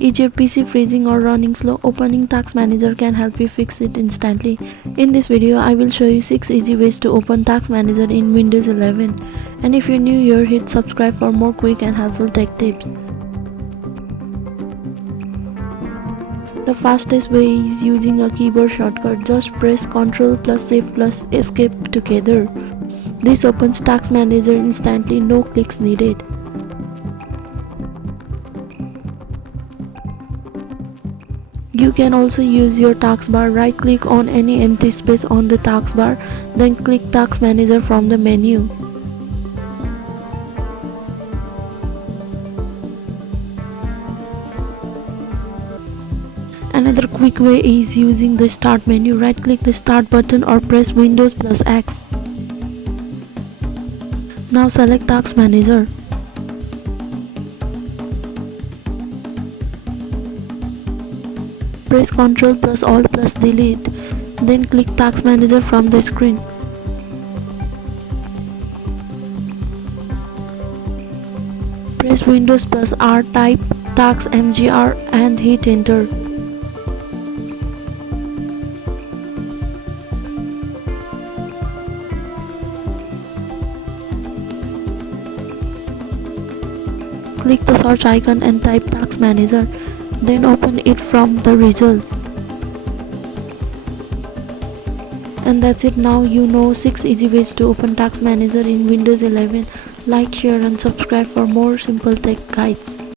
Is your PC freezing or running slow? Opening Task Manager can help you fix it instantly. In this video, I will show you 6 easy ways to open Task Manager in Windows 11. And if you're new here, hit subscribe for more quick and helpful tech tips. The fastest way is using a keyboard shortcut. Just press Ctrl plus Shift plus Escape together. This opens Task Manager instantly, no clicks needed. You can also use your taskbar. Right click on any empty space on the taskbar, then click Task Manager from the menu. Another quick way is using the Start menu. Right click the Start button or press Windows plus X. Now select Task Manager. Press Ctrl plus Alt plus Delete, then click Task Manager from the screen. Press Windows plus R, type taskmgr and hit Enter. Click the search icon and type Task Manager. Then open it from the results. And that's it. Now you know 6 easy ways to open Task Manager in Windows 11. Like, share and subscribe for more simple tech guides.